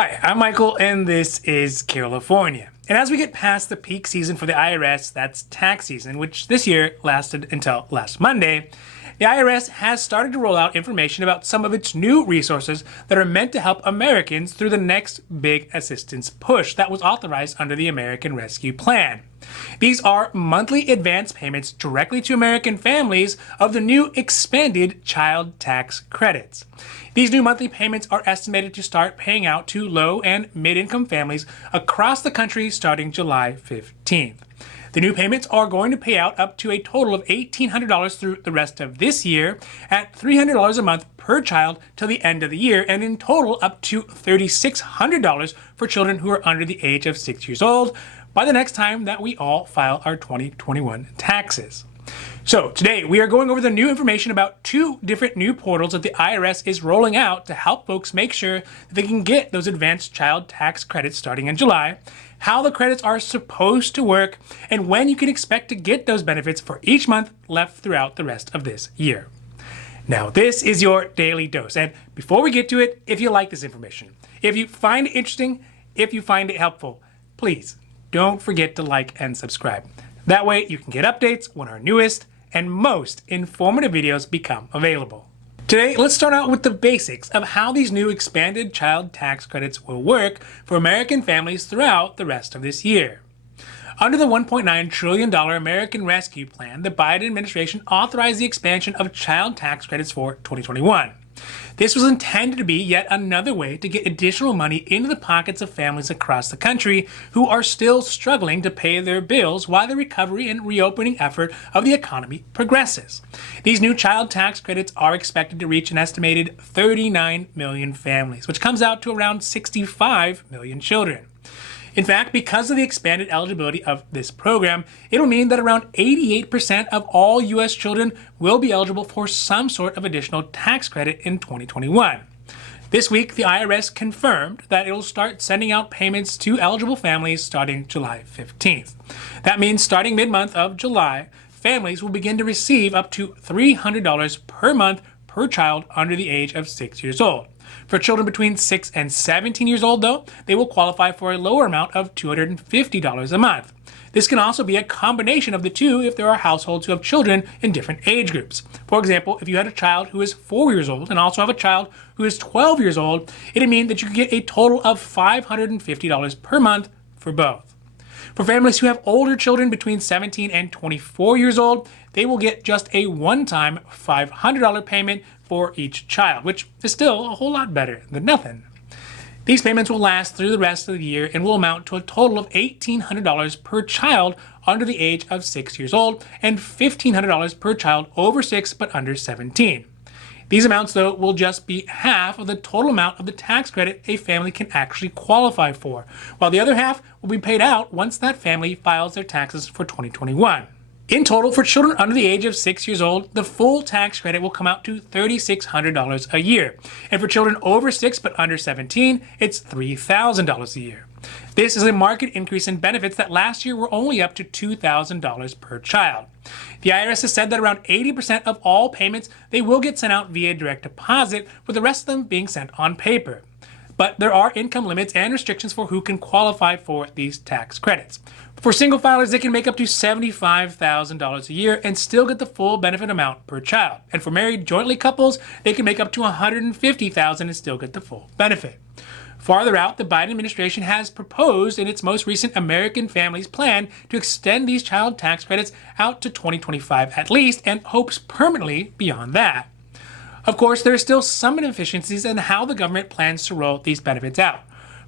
Hi, I'm Michael, and this is California. And as we get past the peak season for the IRS, that's tax season, which this year lasted until last Monday, the IRS has started to roll out information about some of its new resources that are meant to help Americans through the next big assistance push that was authorized under the American Rescue Plan. These are monthly advance payments directly to American families of the new expanded child tax credits. These new monthly payments are estimated to start paying out to low and mid-income families across the country starting July 15th. The new payments are going to pay out up to a total of $1,800 through the rest of this year at $300 a month per child till the end of the year, and in total up to $3,600 for children who are under the age of 6 years old by the next time that we all file our 2021 taxes. So today we are going over the new information about two different new portals that the IRS is rolling out to help folks make sure that they can get those advanced child tax credits starting in July, how the credits are supposed to work, and when you can expect to get those benefits for each month left throughout the rest of this year. Now, this is your daily dose, and before we get to it, if you like this information, if you find it interesting, if you find it helpful, please don't forget to like and subscribe. That way you can get updates when our newest and most informative videos become available. Today, let's start out with the basics of how these new expanded child tax credits will work for American families throughout the rest of this year. Under the $1.9 trillion American Rescue Plan, the Biden administration authorized the expansion of child tax credits for 2021. This was intended to be yet another way to get additional money into the pockets of families across the country who are still struggling to pay their bills while the recovery and reopening effort of the economy progresses. These new child tax credits are expected to reach an estimated 39 million families, which comes out to around 65 million children. In fact, because of the expanded eligibility of this program, it'll mean that around 88% of all U.S. children will be eligible for some sort of additional tax credit in 2021. This week, the IRS confirmed that it'll start sending out payments to eligible families starting July 15th. That means starting mid-month of July, families will begin to receive up to $300 per month per child under the age of 6 years old. For children between 6 and 17 years old, though, they will qualify for a lower amount of $250 a month. This can also be a combination of the two if there are households who have children in different age groups. For example, if you had a child who is 4 years old and also have a child who is 12 years old, it'd mean that you could get a total of $550 per month for both. For families who have older children between 17 and 24 years old, they will get just a one-time $500 payment for each child, which is still a whole lot better than nothing. These payments will last through the rest of the year and will amount to a total of $1,800 per child under the age of 6 years old and $1,500 per child over 6 but under 17. These amounts, though, will just be half of the total amount of the tax credit a family can actually qualify for, while the other half will be paid out once that family files their taxes for 2021. In total, for children under the age of 6 years old, the full tax credit will come out to $3,600 a year. And for children over 6 but under 17, it's $3,000 a year. This is a marked increase in benefits that last year were only up to $2,000 per child. The IRS has said that around 80% of all payments, they will get sent out via direct deposit, with the rest of them being sent on paper. But there are income limits and restrictions for who can qualify for these tax credits. For single filers, they can make up to $75,000 a year and still get the full benefit amount per child. And for married jointly couples, they can make up to $150,000 and still get the full benefit. Farther out, the Biden administration has proposed in its most recent American Families Plan to extend these child tax credits out to 2025 at least, and hopes permanently beyond that. Of course, there are still some inefficiencies in how the government plans to roll these benefits out.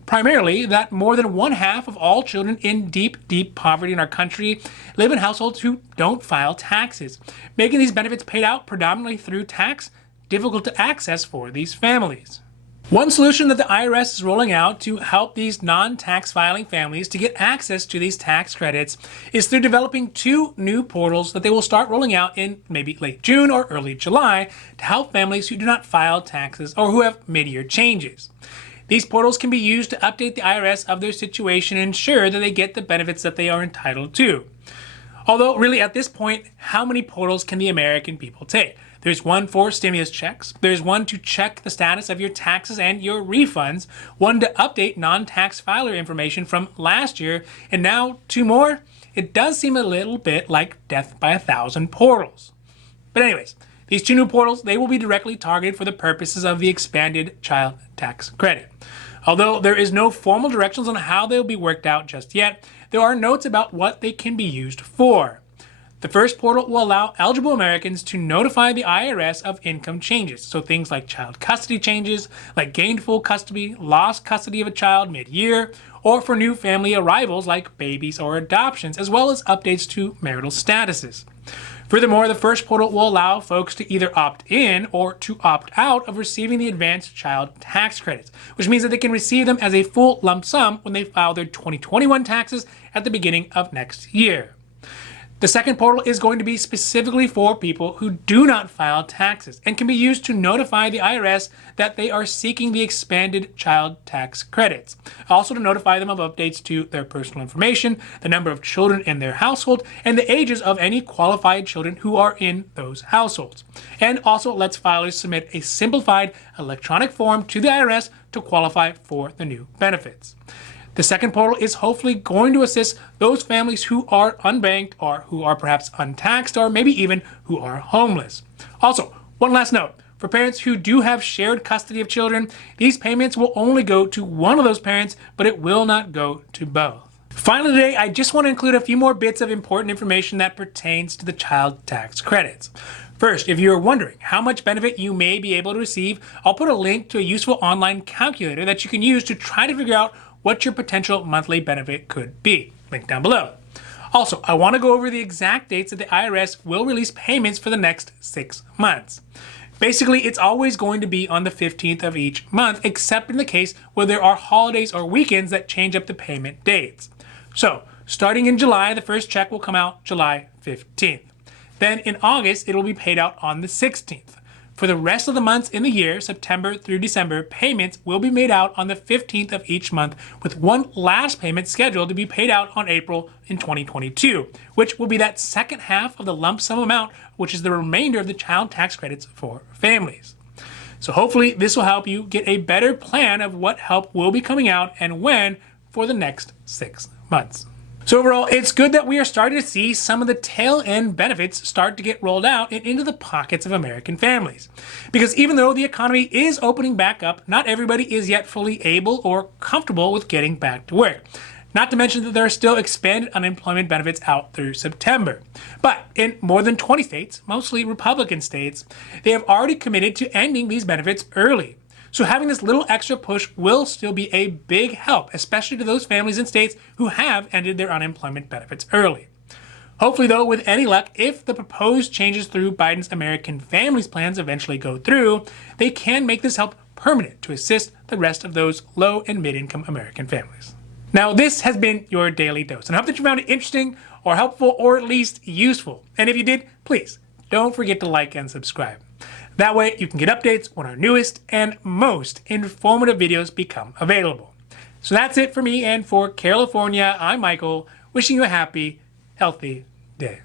Primarily, that more than one half of all children in deep poverty in our country live in households who don't file taxes, making these benefits paid out predominantly through tax difficult to access for these families. One solution that the IRS is rolling out to help these non-tax filing families to get access to these tax credits is through developing two new portals that they will start rolling out in maybe late June or early July to help families who do not file taxes or who have mid-year changes. These portals can be used to update the IRS of their situation and ensure that they get the benefits that they are entitled to. Although really at this point, how many portals can the American people take? There's one for stimulus checks. There's one to check the status of your taxes and your refunds, one to update non-tax filer information from last year, and now two more. It does seem a little bit like death by 1,000 portals. But anyways, these two new portals, they will be directly targeted for the purposes of the expanded child tax credit. Although there is no formal directions on how they'll be worked out just yet, there are notes about what they can be used for. The first portal will allow eligible Americans to notify the IRS of income changes, so things like child custody changes, like gained full custody, lost custody of a child mid-year, or for new family arrivals like babies or adoptions, as well as updates to marital statuses. Furthermore, the first portal will allow folks to either opt in or to opt out of receiving the advanced child tax credits, which means that they can receive them as a full lump sum when they file their 2021 taxes at the beginning of next year. The second portal is going to be specifically for people who do not file taxes and can be used to notify the IRS that they are seeking the expanded child tax credits. Also to notify them of updates to their personal information, the number of children in their household, and the ages of any qualified children who are in those households. And also lets filers submit a simplified electronic form to the IRS to qualify for the new benefits. The second portal is hopefully going to assist those families who are unbanked or who are perhaps untaxed or maybe even who are homeless. Also, one last note. For parents who do have shared custody of children, these payments will only go to one of those parents, but it will not go to both. Finally today, I just want to include a few more bits of important information that pertains to the child tax credits. First, if you're wondering how much benefit you may be able to receive, I'll put a link to a useful online calculator that you can use to try to figure out what your potential monthly benefit could be. Link down below. Also, I want to go over the exact dates that the IRS will release payments for the next 6 months. Basically, it's always going to be on the 15th of each month, except in the case where there are holidays or weekends that change up the payment dates. So, starting in July, the first check will come out July 15th. Then in August, it will be paid out on the 16th. For the rest of the months in the year, September through December, payments will be made out on the 15th of each month, with one last payment scheduled to be paid out on April in 2022, which will be that second half of the lump sum amount, which is the remainder of the child tax credits for families. So hopefully this will help you get a better plan of what help will be coming out and when for the next 6 months. So overall, it's good that we are starting to see some of the tail end benefits start to get rolled out and into the pockets of American families. Because even though the economy is opening back up, not everybody is yet fully able or comfortable with getting back to work. Not to mention that there are still expanded unemployment benefits out through September. But in more than 20 states, mostly Republican states, they have already committed to ending these benefits early. So having this little extra push will still be a big help, especially to those families and states who have ended their unemployment benefits early. Hopefully though, with any luck, if the proposed changes through Biden's American Families plans eventually go through, they can make this help permanent to assist the rest of those low and mid-income American families. Now, this has been your Daily Dose, and I hope that you found it interesting or helpful or at least useful. And if you did, please don't forget to like and subscribe. That way you can get updates when our newest and most informative videos become available. So that's it for me, and for California, I'm Michael, wishing you a happy, healthy day.